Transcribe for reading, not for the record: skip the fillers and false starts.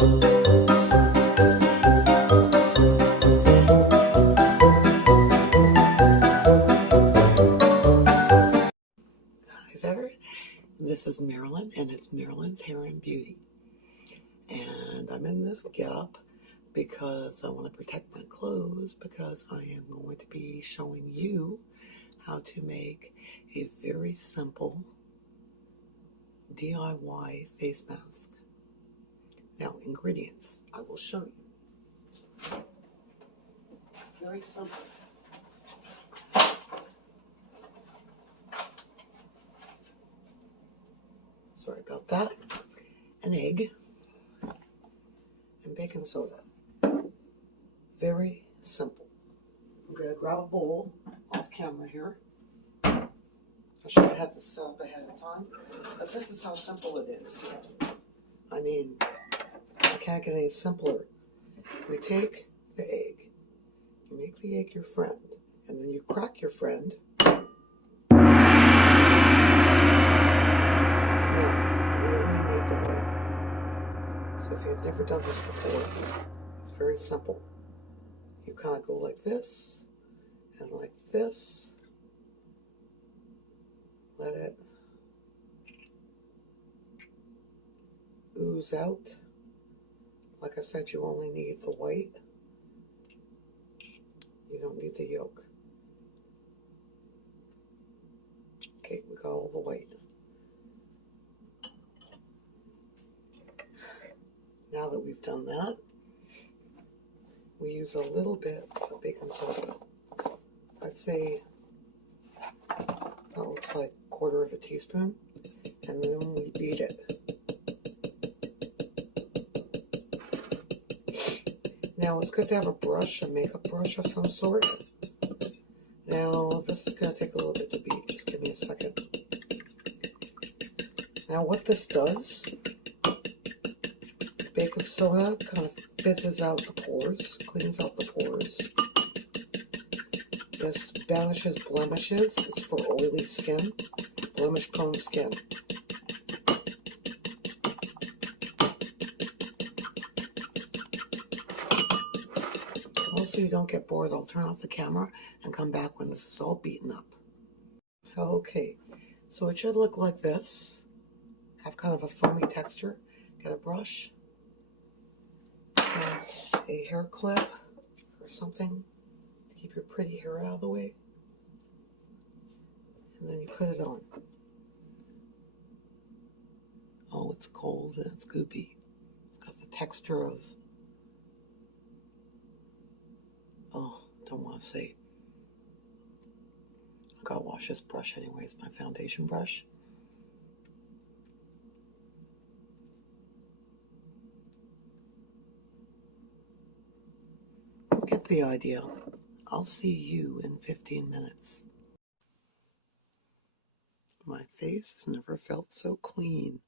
There. This is Marilyn, and it's Marilyn's Hair and Beauty. And I'm in this getup because I want to protect my clothes, because I am going to be showing you how to make a very simple DIY face mask. Now, ingredients, I will show you. Very simple. Sorry about that. An egg and baking soda. Very simple. I'm going to grab a bowl off camera here. I should have had this set up ahead of time, but this is how simple it is. I mean, I can't get any simpler. We take the egg, you make the egg your friend, and then you crack your friend. So if you've never done this before, it's very simple. You kind of go like this and like this. Let it ooze out. Like I said, you only need the white. You don't need the yolk. Okay, we got all the white. Now that we've done that, we use a little bit of baking soda. I'd say that looks like 1/4 of a teaspoon, and then we beat it. Now it's good to have a brush, a makeup brush of some sort. Now this is going to take a little bit to beat. Just give me a second. Now what this does, baking soda kind of fizzes out the pores, cleans out the pores. This banishes blemishes. It's for oily skin, blemish-prone skin. Also, you don't get bored, I'll turn off the camera and come back when this is all beaten up. Okay, so it should look like this. Have kind of a foamy texture. Get a brush. A hair clip or something to keep your pretty hair out of the way, and then you put it on. Oh, it's cold and it's goopy. It's got the texture of, oh, don't want to say. I gotta wash this brush anyways, my foundation brush. Get the idea. I'll see you in 15 minutes. My face has never felt so clean.